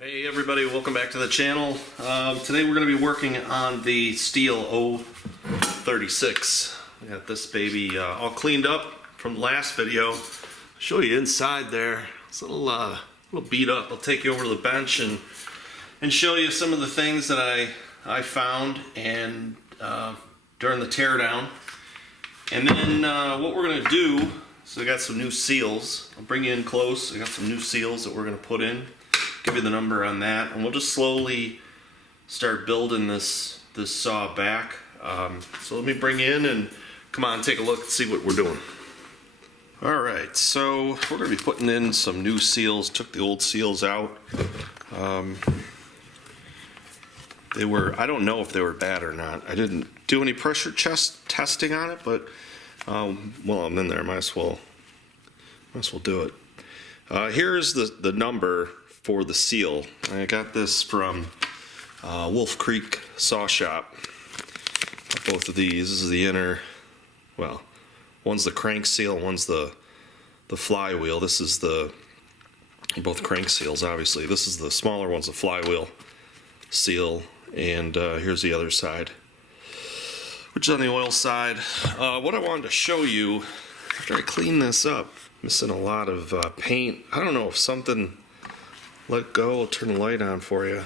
Hey everybody, welcome back to the channel. Today we're going to be working on the Stihl 036. We got this baby all cleaned up from the last video. I'll show you inside there. It's a little beat up. I'll take you over to the bench and show you some of the things that I found and during the teardown. And then what we're going to do, so I got some new seals. I'll bring you in close. I got some new seals that we're going to put in. Give you the number on that, and we'll just slowly start building this saw back. So let me bring you in and come on, take a look and see what we're doing. Alright, so we're going to be putting in some new seals. Took the old seals out. I don't know if they were bad or not. I didn't do any pressure testing on it, but while I'm in there, might as well do it. Here's the number for the seal. I got this from Wolf Creek Saw Shop. Both of these. This is the inner, well, one's the crank seal, one's the flywheel. This is both crank seals, obviously. This is the smaller one's the flywheel seal, and here's the other side, which is on the oil side. What I wanted to show you, after I clean this up, missing a lot of paint. I don't know if something let go. I'll turn the light on for you.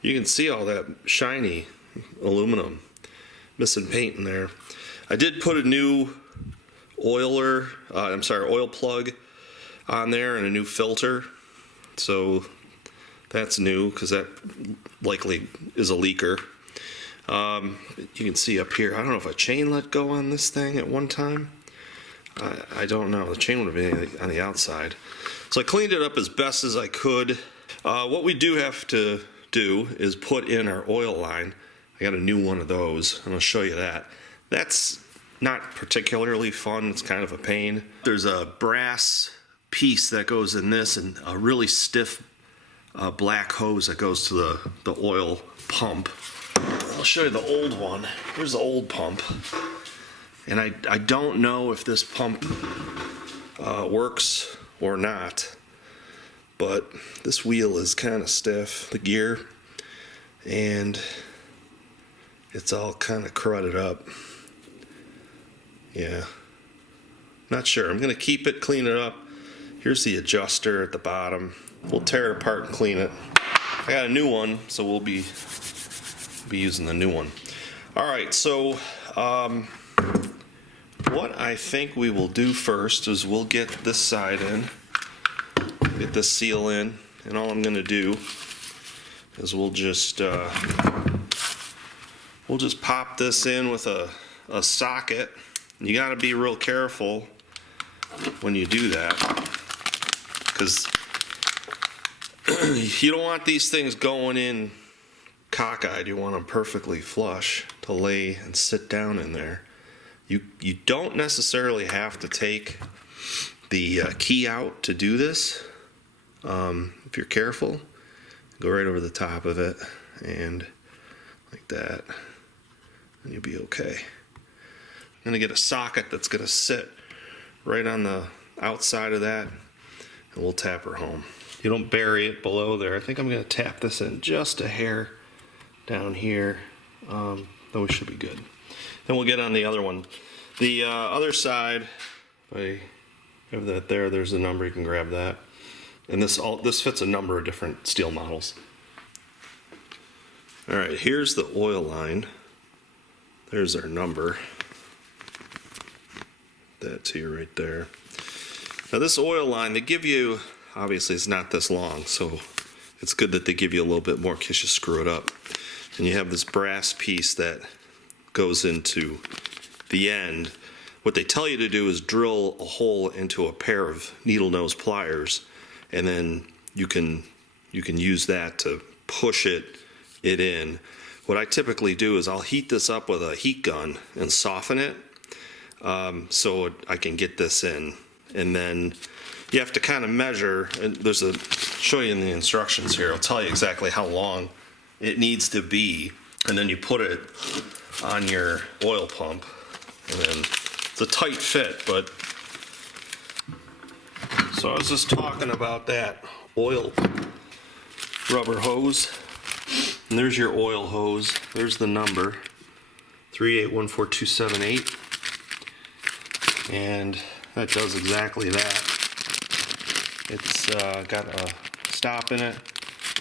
You can see all that shiny aluminum, missing paint in there. I did put a new oil plug on there and a new filter. So that's new because that likely is a leaker. You can see up here, I don't know if a chain let go on this thing at one time. I don't know. The chain would have been on the outside. So I cleaned it up as best as I could. What we do have to do is put in our oil line. I got a new one of those, and I'll show you that. That's not particularly fun. It's kind of a pain. There's a brass piece that goes in this and a really stiff black hose that goes to the oil pump. I'll show you the old one. Here's the old pump. And I don't know if this pump works or not, but this wheel is kind of stiff, the gear, and it's all kind of crudted up. Yeah, not sure. I'm gonna keep it, clean it up. Here's the adjuster at the bottom. We'll tear it apart and clean it. I got a new one, so we'll be using the new one. All right, so what I think we will do first is we'll get this side in, get this seal in, and all I'm going to do is we'll just pop this in with a socket. You got to be real careful when you do that, because you don't want these things going in cockeyed. You want them perfectly flush to lay and sit down in there. You don't necessarily have to take the key out to do this. If you're careful, go right over the top of it and like that, and you'll be okay. I'm going to get a socket that's going to sit right on the outside of that, and we'll tap her home. You don't bury it below there. I think I'm going to tap this in just a hair down here. Then we should be good. Then we'll get on the other one. The other side, if I have that there, there's the number, you can grab that. And this fits a number of different Stihl models. Alright, here's the oil line. There's our number. That's here right there. Now this oil line, they give you, obviously it's not this long, so it's good that they give you a little bit more in case you screw it up. And you have this brass piece that goes into the end. What they tell you to do is drill a hole into a pair of needle nose pliers, and then you can use that to push it in. What I typically do is I'll heat this up with a heat gun and soften it, so I can get this in. And then you have to kind of measure, and show you in the instructions here, I'll tell you exactly how long it needs to be, and then you put it on your oil pump, and then it's a tight fit. But so I was just talking about that oil rubber hose. And there's your oil hose. There's the number, 3814278. And that does exactly that. It's got a stop in it.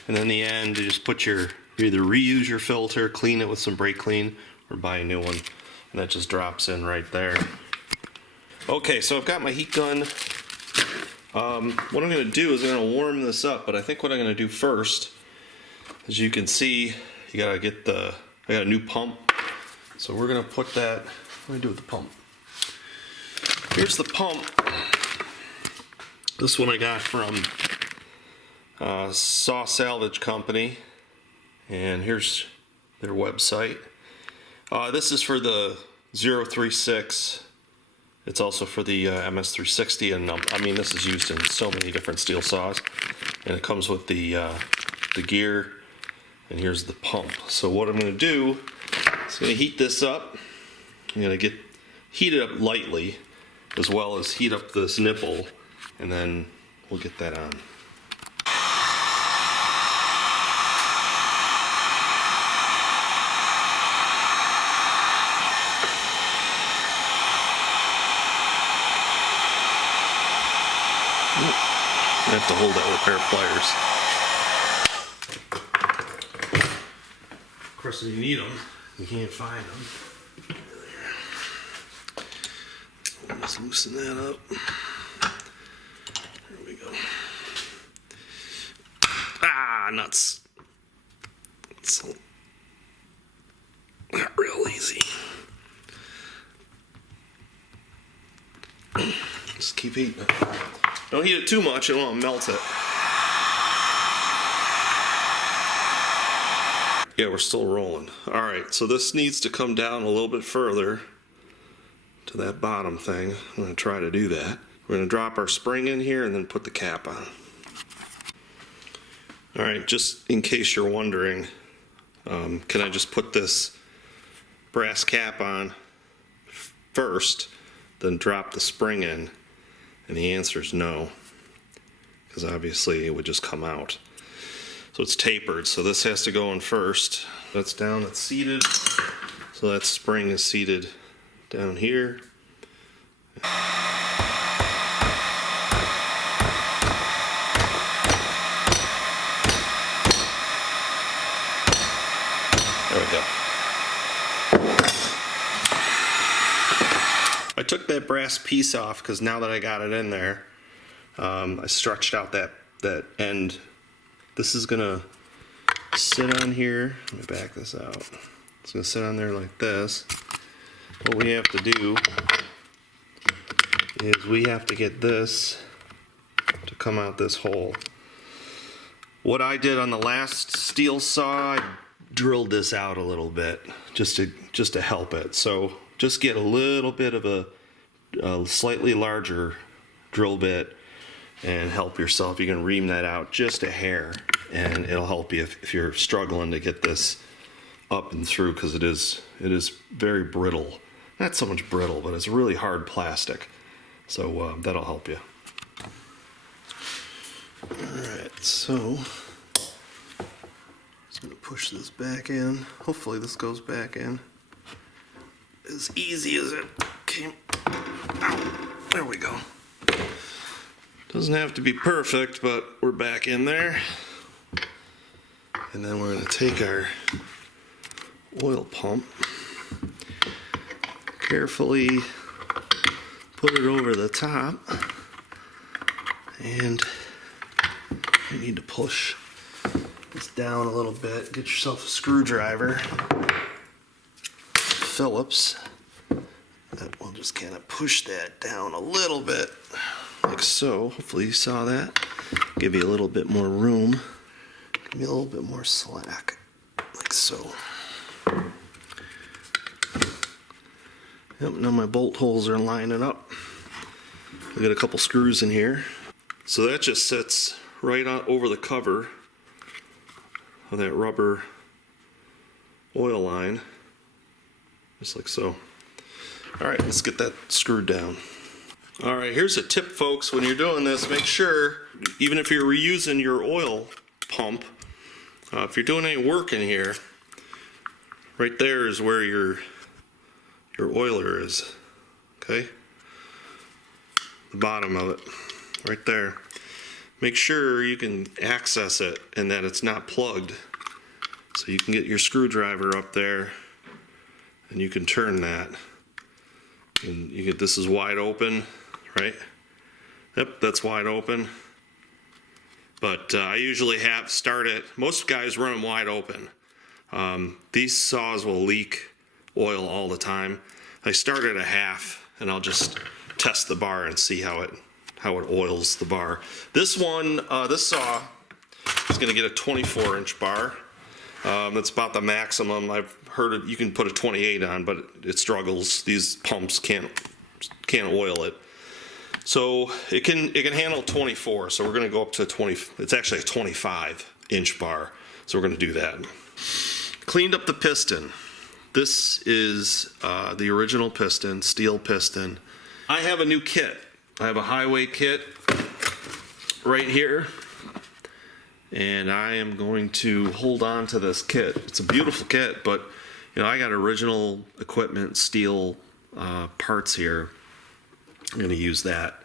And then the end, you just put you either reuse your filter, clean it with some brake clean, or buy a new one. And that just drops in right there. Okay, so I've got my heat gun. What I'm going to do is I'm going to warm this up, but I think what I'm going to do first, as you can see, you got to get I got a new pump. So we're going to put that, what do I do with the pump? Here's the pump. This one I got from Saw Salvage Company, and here's their website. This is for the 036. It's also for the MS360, and I mean, this is used in so many different Stihl saws, and it comes with the gear, and here's the pump. So what I'm going to do is I'm going to heat this up. I'm going to heat it up lightly, as well as heat up this nipple, and then we'll get that on. I have to hold that with a pair of pliers. Of course, when you need them, you can't find them. So let's loosen that up. There we go. Ah, nuts. It's not real easy. Just keep heating it. Don't heat it too much, it won't melt it. Yeah, we're still rolling. Alright, so this needs to come down a little bit further to that bottom thing. I'm going to try to do that. We're going to drop our spring in here and then put the cap on. Alright, just in case you're wondering, can I just put this brass cap on first, then drop the spring in? And the answer is no, because obviously it would just come out. So it's tapered, so this has to go in first. That's down, it's seated. So that spring is seated down here. There we go. I took that brass piece off because now that I got it in there, I stretched out that end. This is gonna sit on here. Let me back this out. It's gonna sit on there like this. What we have to do is we have to get this to come out this hole. What I did on the last Stihl saw, I drilled this out a little bit just to help it. So just get a little bit of a slightly larger drill bit and help yourself. You can ream that out just a hair, and it'll help you if you're struggling to get this up and through, because it is very brittle. Not so much brittle, but it's really hard plastic. So that'll help you. Alright, so just going to push this back in. Hopefully this goes back in as easy as it came out. There we go. Doesn't have to be perfect, but we're back in there. And then we're going to take our oil pump, carefully put it over the top, and you need to push this down a little bit. Get yourself a screwdriver, Phillips. That will just kind of push that down a little bit, like so. Hopefully you saw that. Give you a little bit more room. Give me a little bit more slack, like so. Yep, now my bolt holes are lining up. I got a couple screws in here. So that just sits right on over the cover of that rubber oil line, just like so. Alright, let's get that screwed down. Alright, here's a tip, folks. When you're doing this, make sure, even if you're reusing your oil pump, If you're doing any work in here, right there is where your oiler is, okay? The bottom of it, right there. Make sure you can access it and that it's not plugged. So you can get your screwdriver up there and you can turn that. And you get, this is wide open, right? Yep, that's wide open. But I usually start it, most guys run them wide open. These saws will leak oil all the time. I start at a half and I'll just test the bar and see how it oils the bar. This one, this saw is gonna get a 24-inch bar. That's about the maximum. I've heard it, you can put a 28 on, but it struggles. These pumps can't oil it. So it can handle 24. So we're going to go up to 20. It's actually a 25-inch bar. So we're going to do that. Cleaned up the piston. This is the original piston, Stihl piston. I have a new kit. I have a Hyway kit right here. And I am going to hold on to this kit. It's a beautiful kit, but you know, I got original equipment, Stihl parts here. I'm going to use that.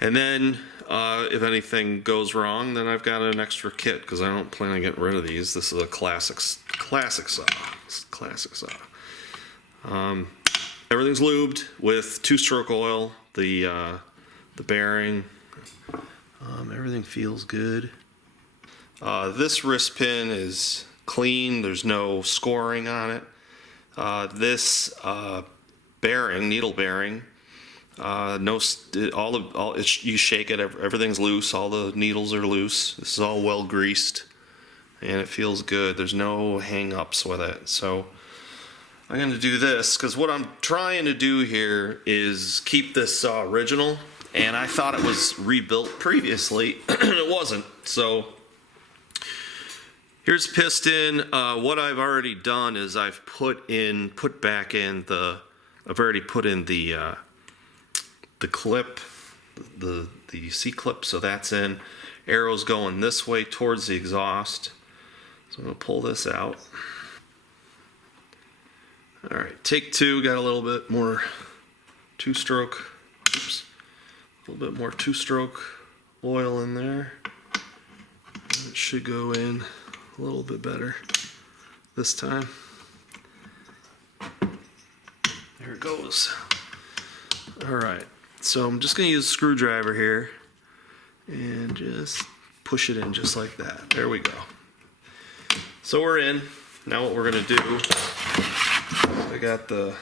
And then if anything goes wrong, then I've got an extra kit because I don't plan on getting rid of these. This is a classic saw. Classic saw. Everything's lubed with 2-stroke oil. The bearing. Everything feels good. This wrist pin is clean. There's no scoring on it. This bearing, needle bearing, you shake it, everything's loose. All the needles are loose. This is all well greased, and it feels good. There's no hang-ups with it. So I'm going to do this because what I'm trying to do here is keep this saw original, and I thought it was rebuilt previously, and it wasn't. So here's piston. What I've already done is I've put back in the clip, the C-clip, so that's in. Arrow's going this way towards the exhaust. So I'm going to pull this out. All right, take two, got a little bit more two-stroke, oops, a little bit more two-stroke oil in there. It should go in a little bit better this time. There it goes. All right, so I'm just going to use a screwdriver here and just push it in just like that. There we go. So we're in. Now what we're going to do, I got the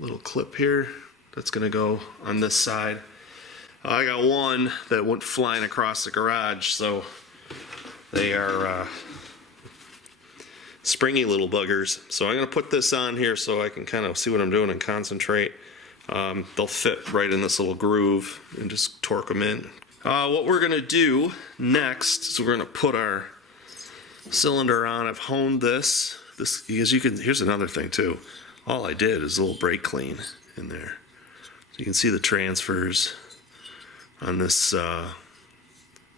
little clip here that's going to go on this side. I got one that went flying across the garage, so they are springy little buggers. So I'm going to put this on here so I can kind of see what I'm doing and concentrate. They'll fit right in this little groove and just torque them in. What we're going to do next is we're going to put our cylinder on. I've honed this because you can, here's another thing too. All I did is a little brake clean in there. So you can see the transfers on this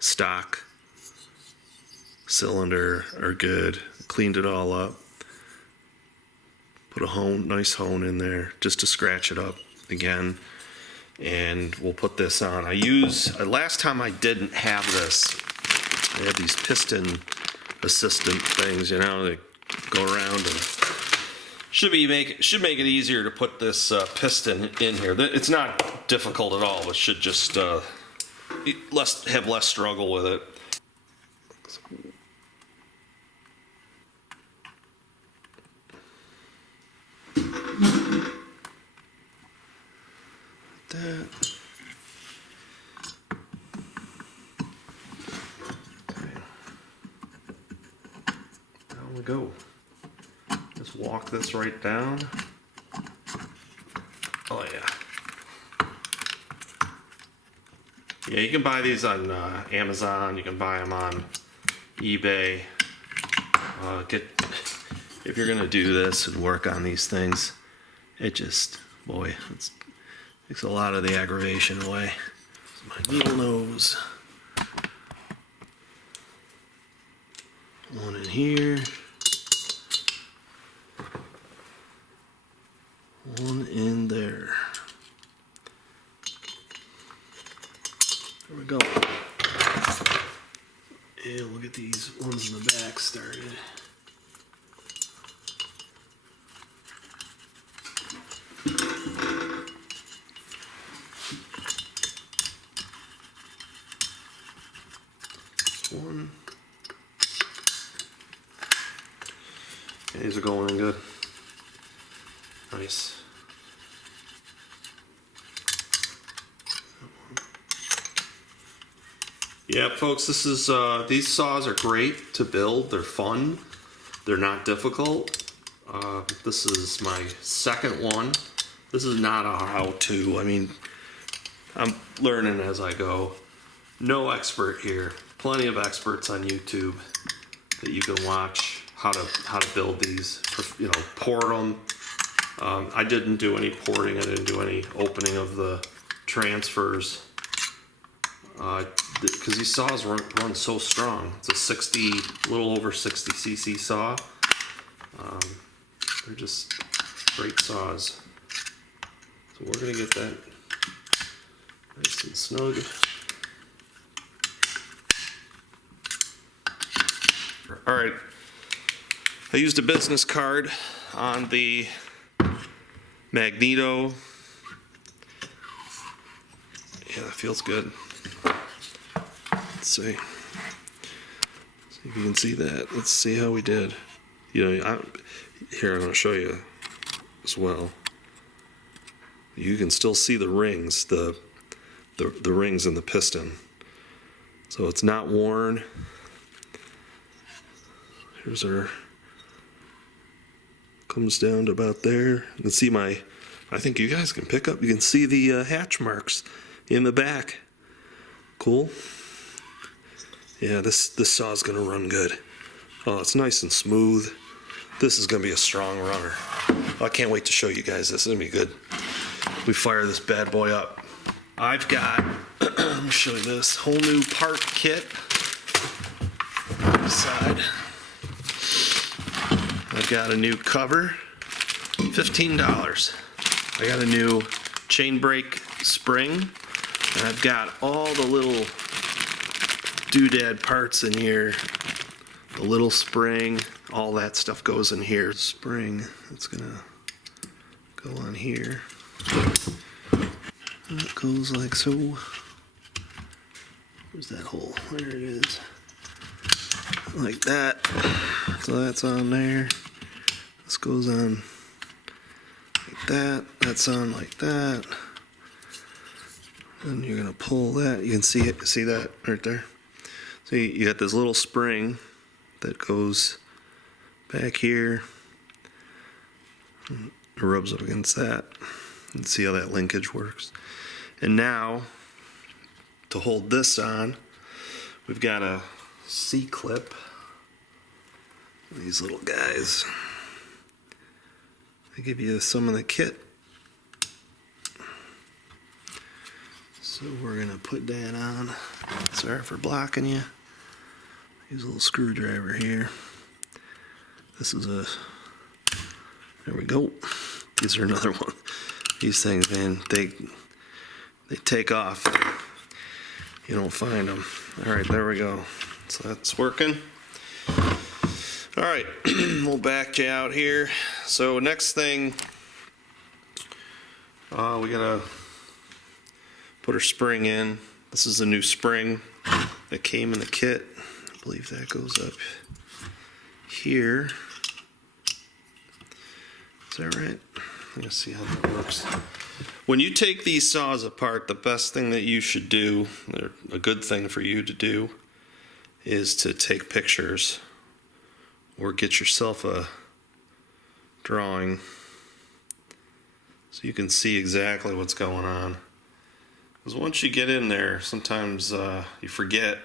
stock cylinder are good. Cleaned it all up. Put a nice hone in there just to scratch it up again. And we'll put this on. Last time I didn't have this, I had these piston assistant things, you know, they go around and should make it easier to put this piston in here. It's not difficult at all. It should just have less struggle with it. That. Okay. Down we go. Just walk this right down. Oh yeah. Yeah, you can buy these on Amazon. You can buy them on eBay. If you're gonna do this and work on these things, it just, boy, it takes a lot of the aggravation away. My needle nose. here. One in there. There we go. And we'll get these ones in the back started. One. Yeah, these are going in good. Nice. Yeah, folks, this is these saws are great to build. They're fun. They're not difficult. This is my second one. This is not a how-to. I mean, I'm learning as I go. No expert here. Plenty of experts on YouTube that you can watch how to build these. You know, port them. I didn't do any porting. I didn't do any opening of the transfers because these saws run so strong. It's a little over 60 cc saw. They're just great saws. So we're gonna get that nice and snug. All right, I used a business card on the magneto. Yeah, that feels good. Let's see if you can see that. Let's see how we did. You know, here I'm going to show you as well. You can still see the rings, the rings in the piston. So it's not worn. Here's our, comes down to about there. You can see I think you guys can pick up, you can see the hatch marks in the back. Cool. Yeah, this saw is gonna run good. Oh, it's nice and smooth. This is gonna be a strong runner. I can't wait to show you guys this. It's gonna be good. We fire this bad boy up. I've got, let me show you this, whole new part kit. Side. I've got a new cover, $15. I got a new chain brake spring, and I've got all the little doodad parts in here. The little spring, all that stuff goes in here. Spring, it's gonna go on here. And it goes like so. Where's that hole? There it is. Like that. So that's on there. This goes on like that. That's on like that. And you're gonna pull that. You can see it. See that right there? So you got this little spring that goes back here. And it rubs up against that. And see how that linkage works. And now, to hold this on, we've got a C-clip. These little guys. They give you some of the kit. So we're gonna put that on. Sorry for blocking you. Use a little screwdriver here. This is there we go. These are another one. These things, man, they take off. You don't find them. All right, there we go. So that's working. All right, we'll back you out here. So next thing, we gotta put our spring in. This is a new spring that came in the kit. I believe that goes up here. Is that right? Let's see how that works. When you take these saws apart, the best thing that you should do, or a good thing for you to do, is to take pictures or get yourself a drawing so you can see exactly what's going on. Because once you get in there, sometimes you forget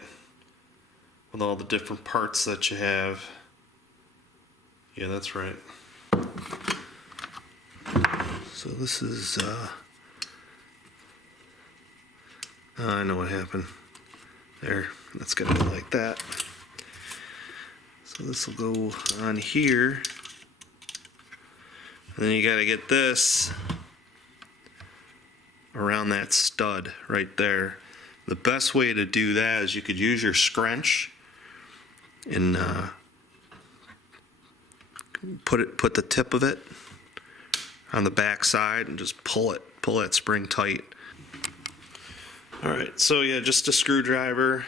with all the different parts that you have. Yeah, that's right. So this is, I know what happened. There, that's gonna be like that. So this will go on here. And then you got to get this around that stud right there. The best way to do that is you could use your scrunch and put the tip of it on the back side and just pull that spring tight. All right, so yeah, just a screwdriver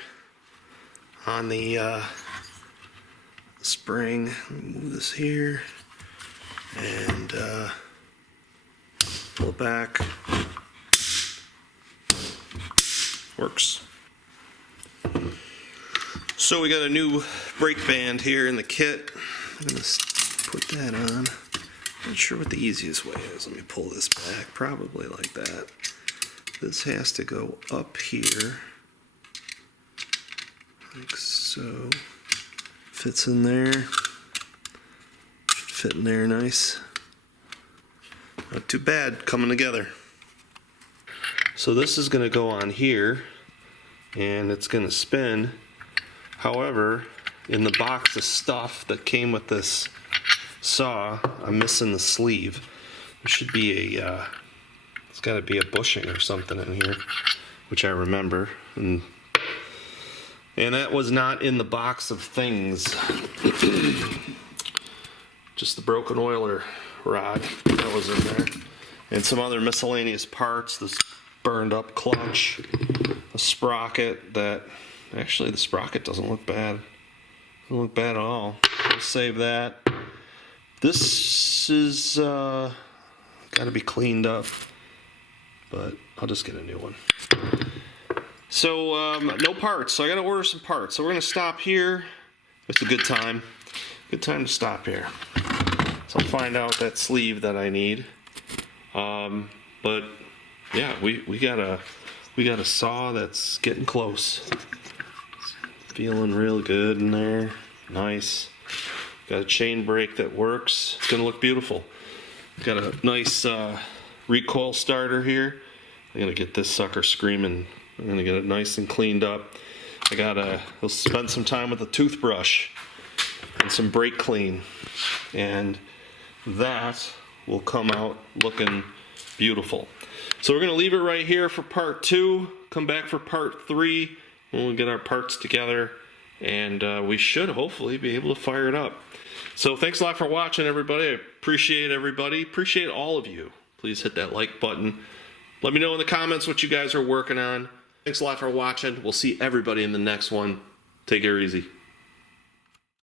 on the spring. Move this here and pull it back. Works. So we got a new brake band here in the kit. I'm gonna put that on. Not sure what the easiest way is. Let me pull this back, probably like that. This has to go up here, like so. Fits in there. Should fit in there nice. Not too bad coming together. So this is going to go on here, and it's going to spin. However, in the box of stuff that came with this saw, I'm missing the sleeve. There should be a, it's got to be a bushing or something in here, which I remember. And that was not in the box of things. Just the broken oiler rod that was in there. And some other miscellaneous parts, this burned up clutch, a sprocket that, actually the sprocket doesn't look bad. Doesn't look bad at all. We'll save that. This is got to be cleaned up, but I'll just get a new one. So no parts, so I got to order some parts. So we're going to stop here. It's a good time. Good time to stop here. So I'll find out that sleeve that I need. But yeah, we got a saw that's getting close. Feeling real good in there. Nice. Got a chain brake that works. It's gonna look beautiful. Got a nice recoil starter here. I'm gonna get this sucker screaming. I'm gonna get it nice and cleaned up. I'll spend some time with a toothbrush and some brake clean, and that will come out looking beautiful. So we're gonna leave it right here for part 2. Come back for part 3 when we get our parts together, and we should hopefully be able to fire it up. So thanks a lot for watching, everybody. I appreciate everybody. Appreciate all of you. Please hit that like button. Let me know in the comments what you guys are working on. Thanks a lot for watching. We'll see everybody in the next one. Take care easy.